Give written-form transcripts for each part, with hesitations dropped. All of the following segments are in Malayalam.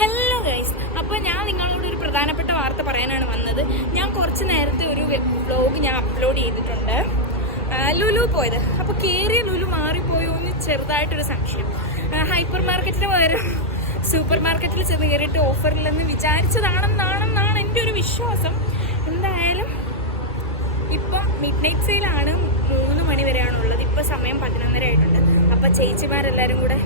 ഹലോ ഗൈസ്, അപ്പോൾ ഞാൻ നിങ്ങളോട് ഒരു പ്രധാനപ്പെട്ട വാർത്ത പറയാനാണ് വന്നത്. ഞാൻ കുറച്ച് നേരത്തെ ഒരു വ്ലോഗ് ഞാൻ അപ്ലോഡ് ചെയ്തിട്ടുണ്ട്, ലുലു പോയത്. അപ്പോൾ കയറിയ ലുലു മാറിപ്പോയോ എന്ന് ചെറുതായിട്ടൊരു സംശയം. ഹൈപ്പർ മാർക്കറ്റിന് പകരം സൂപ്പർ മാർക്കറ്റിൽ ചെന്ന് കയറിയിട്ട് ഓഫറില്ലെന്ന് വിചാരിച്ചതാണെന്നാണ് എൻ്റെ ഒരു വിശ്വാസം. എന്തായാലും ഇപ്പം മിഡ് നൈറ്റ് സെയിലാണ്, 3 മണി വരെയാണുള്ളത്. ഇപ്പം സമയം 11:30 ആയിട്ടുണ്ട്. അപ്പം ചേച്ചിമാരെല്ലാവരും കൂടെ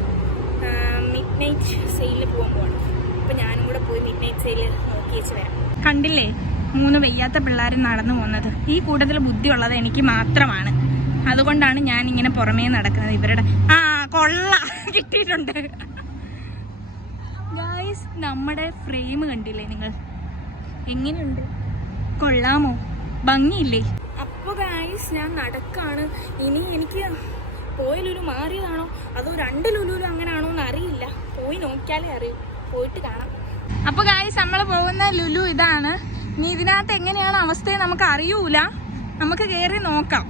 മിഡ് നൈറ്റ് സെയിലിൽ പോകാൻ പോകണം. അപ്പം ഞാനും കൂടെ പോയി മിഡ് നൈറ്റ് സെയിൽ നോക്കി വെച്ച് വരാം. കണ്ടില്ലേ 3 വയ്യാത്ത പിള്ളേർ നടന്നു പോകുന്നത്. ഈ കൂട്ടത്തിൽ ബുദ്ധിയുള്ളത് എനിക്ക് മാത്രമാണ്. അതുകൊണ്ടാണ് ഞാൻ ഇങ്ങനെ പുറമേ നടക്കുന്നത്. ഇവരുടെ കൊള്ള കിട്ടിയിട്ടുണ്ട് ഗായ്സ്. നമ്മുടെ ഫ്രെയിം കണ്ടില്ലേ നിങ്ങൾ? എങ്ങനെയുണ്ട്? കൊള്ളാമോ? ഭംഗിയില്ലേ? അപ്പോൾ ഗായ്സ് ഞാൻ നടക്കാണ്. ഇനി എനിക്ക് പോയ ലുലു മാറിയതാണോ അതോ 2 ലുലുലും അങ്ങനെയാണോ എന്ന് അറിയില്ല. പോയി നോക്കിയാലേ അറിയൂ. പോയിട്ട് കാണാം. അപ്പോൾ ഗായ്സ് നമ്മൾ പോകുന്ന ലുലു ഇതാണ്. ഇനി ഇതിനകത്ത് എങ്ങനെയാണ് അവസ്ഥ നമുക്ക് അറിയൂല. നമുക്ക് കയറി നോക്കാം.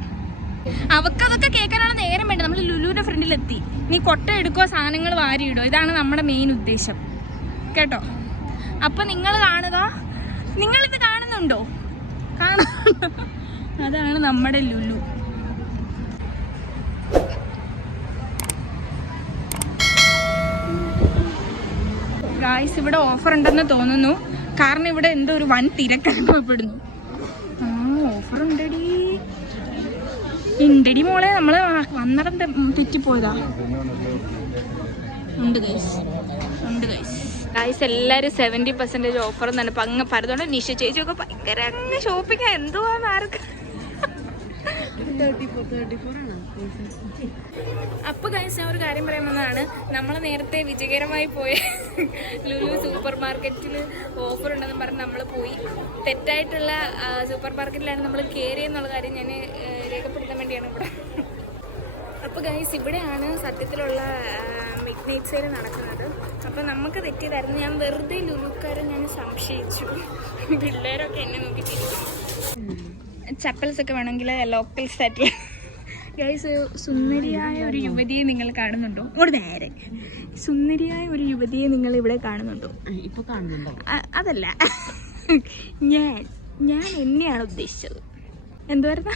അവക്കതൊക്കെ കേൾക്കാനാണ് നേരം വേണ്ടത്. നമ്മൾ ലുലുവിൻ്റെ ഫ്രണ്ടിലെത്തി. നീ കൊട്ട എടുക്കോ, സാധനങ്ങൾ വാരിയിടോ. ഇതാണ് നമ്മുടെ മെയിൻ ഉദ്ദേശം കേട്ടോ. അപ്പം നിങ്ങൾ കാണുക. നിങ്ങളിത് കാണുന്നുണ്ടോ? അതാണ് നമ്മുടെ ലുലു. ഗായ്സ് ഇവിടെ ഓഫർ ഉണ്ടെന്ന് തോന്നുന്നു. കാരണം ഇവിടെ എന്തോ ഒരു വൻ തിരക്ക് അനുഭവപ്പെടുന്നു. ഓഫർ ഉണ്ടടി മോളെ. നമ്മള് വന്നിടം തെറ്റിപ്പോയതാ. ഉണ്ട് ഗൈസ് എല്ലാവരും 70% ഓഫർ എന്നാണ് ഇപ്പം അങ്ങ് പരതുകൊണ്ട്. നിഷ ചേച്ചിയൊക്കെ ഭയങ്കര അങ്ങ് ഷോപ്പിംഗ്. എന്തുവാന്ന് ആർക്ക്. അപ്പോൾ ഗൈസ് ഞാൻ ഒരു കാര്യം പറയാൻ വന്നതാണ്. നമ്മൾ നേരത്തെ വിജയകരമായി പോയ ലുലു സൂപ്പർ മാർക്കറ്റിൽ ഓഫർ ഉണ്ടെന്ന് പറഞ്ഞ് നമ്മൾ പോയി. തെറ്റായിട്ടുള്ള സൂപ്പർ മാർക്കറ്റിലാണ് നമ്മൾ കയറിയെന്നുള്ള കാര്യം ഞാൻ രേഖപ്പെടുത്താൻ വേണ്ടിയാണ് ഇവിടെ. അപ്പോൾ ഗൈസ് ഇവിടെയാണ് സത്യത്തിലുള്ള മിഡ് നൈറ്റ് സെയിൽ നടക്കുന്നത്. അപ്പോൾ നമുക്ക് തെറ്റിയതായിരുന്നു. ഞാൻ വെറുതെ ലുലുക്കാരെ ഞാൻ സംശയിച്ചു. പിള്ളേരൊക്കെ എന്നെ നോക്കിച്ചിരിക്കും. ചപ്പൽസ് ഒക്കെ വേണമെങ്കിൽ ലോക്കൽ സെറ്റിൽ. ഗൈസ് സുന്ദരിയായ ഒരു യുവതിയെ നിങ്ങൾ കാണുന്നുണ്ടോ? ഇവിടെ നേരെ സുന്ദരിയായ ഒരു യുവതിയെ നിങ്ങൾ ഇവിടെ കാണുന്നുണ്ടോ? ഇപ്പോൾ കാണുന്നുണ്ടോ? അതല്ല, ഞാൻ എന്നെയാണ് ഉദ്ദേശിച്ചത്. എന്തുവായിരുന്നു?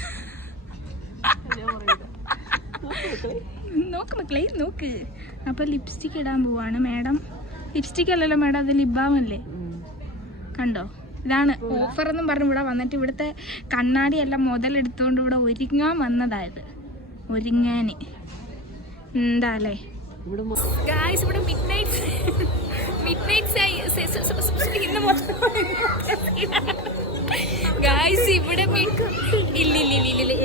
നോക്ക് മക്കളെ നോക്ക്. അപ്പൊ ലിപ്സ്റ്റിക് ഇടാൻ പോവാണ് മാഡം. ലിപ്സ്റ്റിക് അല്ലല്ലോ മാഡം, അത് ലിബാമല്ലേ. കണ്ടോ? ഇതാണ് ഓഫർ എന്നും പറഞ്ഞ് ഇവിടെ വന്നിട്ട് ഇവിടുത്തെ കണ്ണാടിയെല്ലാം മുതലെടുത്തുകൊണ്ട് ഇവിടെ ഒരുങ്ങാൻ വന്നതായത്. ഒരുങ്ങാന് എന്താല്ലേ ഗായ്സ്. ഇവിടെ മിഡ് നൈറ്റ് ഗായ്സ് ഇവിടെ ഇല്ല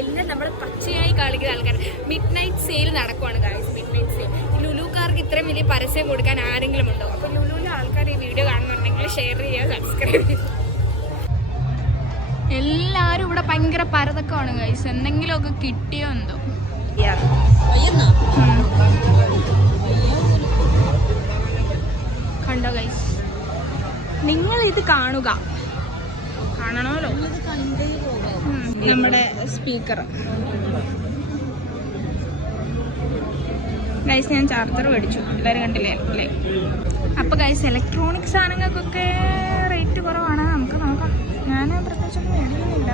എല്ലാം നമ്മളെ പച്ചയായി കളിക്കുന്ന ആൾക്കാർ. മിഡ് നൈറ്റ് സെയിൽ നടക്കുവാണ് ഗായ്സ്. Midnight sale. ലുലുക്കാർക്ക് ഇത്രയും വലിയ പരസ്യം കൊടുക്കാൻ ആരെങ്കിലും ഉണ്ടോ? അപ്പൊ ലുലുവിലെ ആൾക്കാർ ഈ വീഡിയോ കാണുന്നുണ്ടെങ്കിൽ ഷെയർ ചെയ്യുക, സബ്സ്ക്രൈബ് ചെയ്യുക. എല്ലാരും ഇവിടെ ഭയങ്കര പരതക്കമാണ് ഗൈസ്. എന്തെങ്കിലുമൊക്കെ കിട്ടിയോ എന്തോ. കണ്ടോ ഗൈസ്? നിങ്ങൾ ഇത് കാണുക. കാണണമല്ലോ നമ്മുടെ സ്പീക്കർ. ഗൈസ് ഞാൻ ചാർജർ മേടിച്ചു. എല്ലാവരും കണ്ടില്ലേ അല്ലേ? അപ്പോൾ ഗൈസ് ഇലക്ട്രോണിക് സാധനങ്ങൾക്കൊക്കെ റേറ്റ് കുറവാണ്. നമുക്ക് നോക്കാം. ഞാൻ പ്രത്യേകിച്ചൊന്നും മേടിക്കുന്നില്ല.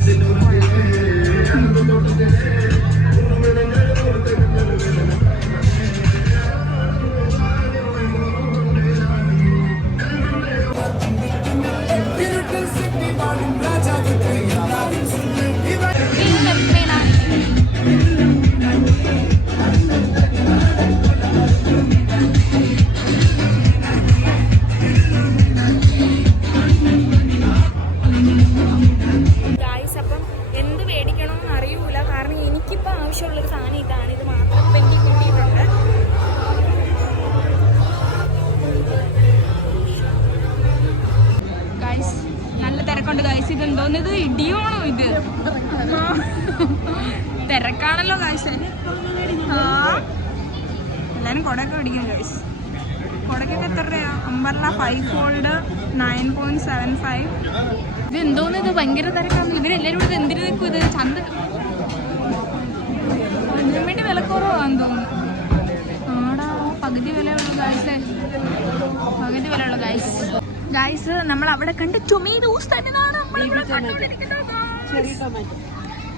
ആവശ്യമുള്ളൊരു സാധനം ഇതാണ്. ഇത് മാത്രം ഇപ്പം എനിക്ക് കിട്ടിയിട്ടുണ്ട്. ഗൈസ് നല്ല തിരക്കുണ്ട് ഗൈസ്. ഇതെന്തോന്ന്? ഇത് ഇടിയാണോ? ഇത് തിരക്കാണല്ലോ ഗൈസ്. എല്ലാവരും കുടയൊക്കെ പിടിക്കും ഗൈസ്. കുടക്കൊക്കെ എത്ര രൂപയാ? Umbrella 5 fold 9.75. ഇത് എന്തോന്ന്? ഇത് ഭയങ്കര തിരക്കാണ്. ഇവരെല്ലാവരും ഇവിടെ എന്തിനു നിൽക്കും? ഇത് ചന്ത വേണ്ടി വില കുറവാന്ന് തോന്നുന്നു. ആടാ പകുതി വിലയുള്ളൂ ഗൈസ്, പകുതി വിലയുള്ളൂ ഗൈസ്. ഗൈസ് നമ്മൾ അവിടെ കണ്ട് ടൊമാറ്റോസ് തന്നെയാണ്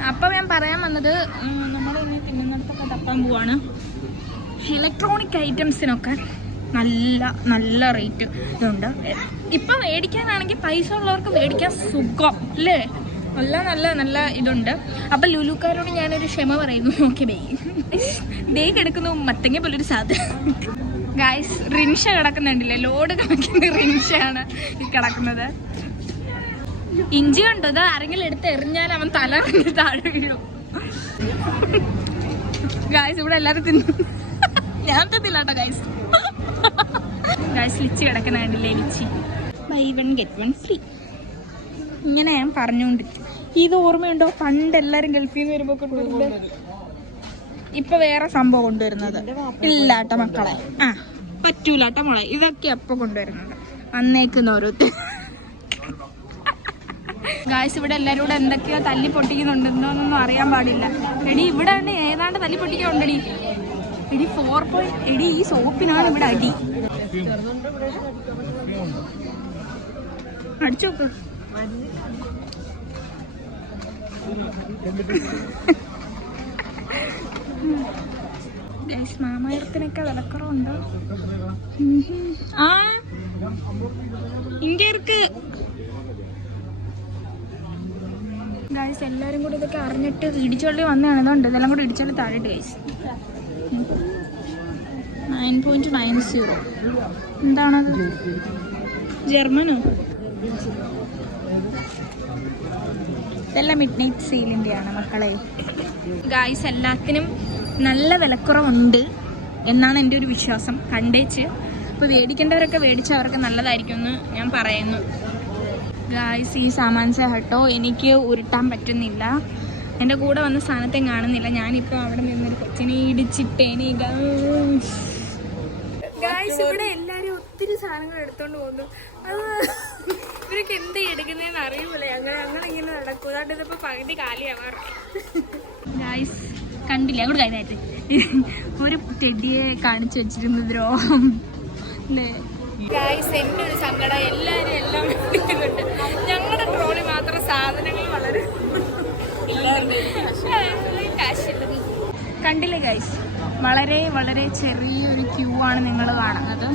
അപ്പൊ ഞാൻ പറയാൻ വന്നത്. നമ്മൾ ഇനി തിന്നുന്നിടത്തൊക്കെ തപ്പാൻ പോവാണ്. ഇലക്ട്രോണിക് ഐറ്റംസിനൊക്കെ നല്ല നല്ല റേറ്റ് ഇതുണ്ട്. ഇപ്പം മേടിക്കാനാണെങ്കിൽ പൈസ ഉള്ളവർക്ക് മേടിക്കാൻ സുഖം അല്ലേ, നല്ല നല്ല നല്ല ഇതുണ്ട്. അപ്പം ലുലുക്കാരോട് ഞാനൊരു ക്ഷമ പറയുന്നു. ഓക്കെ ദേ കിടക്കുന്നു മത്തങ്ങ പോലൊരു സാധനം ഗായ്സ്. റിൻഷ കിടക്കുന്നുണ്ടല്ലേ, ലോഡ് കണക്കിന് റിൻഷയാണ് ഈ കിടക്കുന്നത്. ഇഞ്ചി കണ്ടോ, അത് ആരെങ്കിലും എടുത്ത് എറിഞ്ഞാൽ അവൻ തല താഴെ വീഴും ഗായ്സ്. ഇവിടെ എല്ലാവരും തിന്നു, ഞാൻ തിന്നില്ല കേട്ടോ ഗായ്സ്. ഗായ്സ് ലിച്ചി കിടക്കുന്നുണ്ടല്ലേ, ലിച്ചി ബൈ 1 get 1 ഫ്രീ. ഇങ്ങനെ ഞാൻ പറഞ്ഞുകൊണ്ടിരിക്കും. ഇത് ഓർമ്മയുണ്ടോ, പണ്ട് എല്ലാരും ഗൾഫിൽ നിന്ന് വരുമ്പോ കൊണ്ടുവരുന്നത്? ഇപ്പൊ വേറെ സംഭവം കൊണ്ടുവരുന്നത് ഇല്ല കേട്ടോ മക്കളെ. പറ്റൂല കേട്ടോ മോളെ, ഇതൊക്കെ അപ്പൊ കൊണ്ടുവരുന്നത് വന്നേക്കുന്ന ഓരോരുത്തർ. ഗായ്സ് ഇവിടെ എല്ലാരും കൂടെ എന്തൊക്കെയോ തല്ലി പൊട്ടിക്കുന്നുണ്ടെന്നൊന്നും അറിയാൻ പാടില്ല. എടി ഇവിടെ തന്നെ ഏതാണ്ട് തല്ലി പൊട്ടിക്കുന്നുണ്ടടി. എടി 4 point എടി ഈ സോപ്പിനാണ് ഇവിടെ അടി. അടിച്ചോക്ക് മാമയത്തിനൊക്കെ വിലക്കുറവുണ്ടോ? ഇങ്ങേർക്ക് ഗൈസ് എല്ലാരും കൂടി ഇതൊക്കെ അറിഞ്ഞിട്ട് ഇടിച്ചോള്ളി വന്നതാണ്. അതുകൊണ്ട് ഇതെല്ലാം കൂടി ഇടിച്ചോള്ളി താഴെ ഗൈസ്. 9.90 എന്താണത്, ജർമ്മനോ? ഇതെല്ലാം മിഡ് നൈറ്റ് സെയിലിൻ്റെ ആണ് മക്കളെ. ഗായ്സ് എല്ലാത്തിനും നല്ല വിലക്കുറവുണ്ട് എന്നാണ് എൻ്റെ ഒരു വിശ്വാസം കണ്ടേച്ച്. അപ്പോൾ മേടിക്കേണ്ടവരൊക്കെ മേടിച്ചാൽ അവർക്ക് നല്ലതായിരിക്കും എന്ന് ഞാൻ പറയുന്നു. ഗായ്സ് ഈ സാമാൻസ ഹട്ടോ എനിക്ക് ഉരുട്ടാൻ പറ്റുന്നില്ല. എൻ്റെ കൂടെ വന്ന സാധനത്തെ കാണുന്നില്ല. ഞാനിപ്പോൾ അവിടെ നിന്നൊരു കൊച്ചിനെ ഇടിച്ചിട്ടേനെ. ഗായ്സ് ഇവിടെ എല്ലാവരും ഒത്തിരി സാധനങ്ങൾ എടുത്തോണ്ട് പോകുന്നു. അത് ഇവരൊക്കെ എന്താ എടുക്കുന്നതെന്ന് അറിയൂല. അങ്ങനെ ഇങ്ങനെ നടക്കും. അതുകൊണ്ട് ഇതിപ്പോ പകുതി കാലിയാവാറായി. ഗായ്സ് കണ്ടില്ല, അങ്ങോട്ട് കഴിഞ്ഞായിട്ട് ഒരു ടെഡിയെ കാണിച്ചു വെച്ചിരുന്നു ദ്രോഹം അല്ലേ. ഗായ്സ് എൻ്റെ ഒരു സങ്കടം, എല്ലാവരും എല്ലാം മേടിക്കുന്നുണ്ട്. ഞങ്ങളുടെ ട്രോളി മാത്രം സാധനങ്ങൾ വളരെ കാശില്ല. കണ്ടില്ലേ ഗായ്സ്, വളരെ വളരെ ചെറിയൊരു ക്യൂ ആണ് നിങ്ങൾ കാണുന്നത്.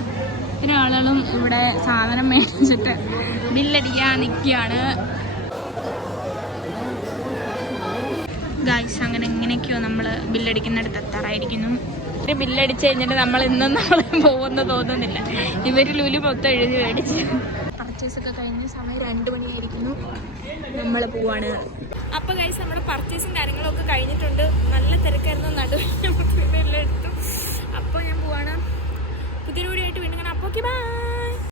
പിന്നെ ആളുകളും ഇവിടെ സാധനം മേടിച്ചിട്ട് ബില്ലടിക്കാൻ നിൽക്കുകയാണ് ഗായ്സ്. അങ്ങനെ എങ്ങനെയൊക്കെയോ നമ്മൾ ബില്ലടിക്കുന്നിടത്ത് എത്താറായിരിക്കുന്നു. ഒരു ബില്ലടിച്ച് കഴിഞ്ഞിട്ട് നമ്മൾ പോകുന്ന തോന്നുന്നില്ല. ഇവർ ലുലു മൊത്തം എഴുതി മേടിച്ച് പർച്ചേസൊക്കെ കഴിഞ്ഞ് സമയം 2 മണിയായിരിക്കുന്നു. നമ്മൾ പോവാണ്. അപ്പോൾ ഗൈസ് നമ്മുടെ പർച്ചേസും കാര്യങ്ങളൊക്കെ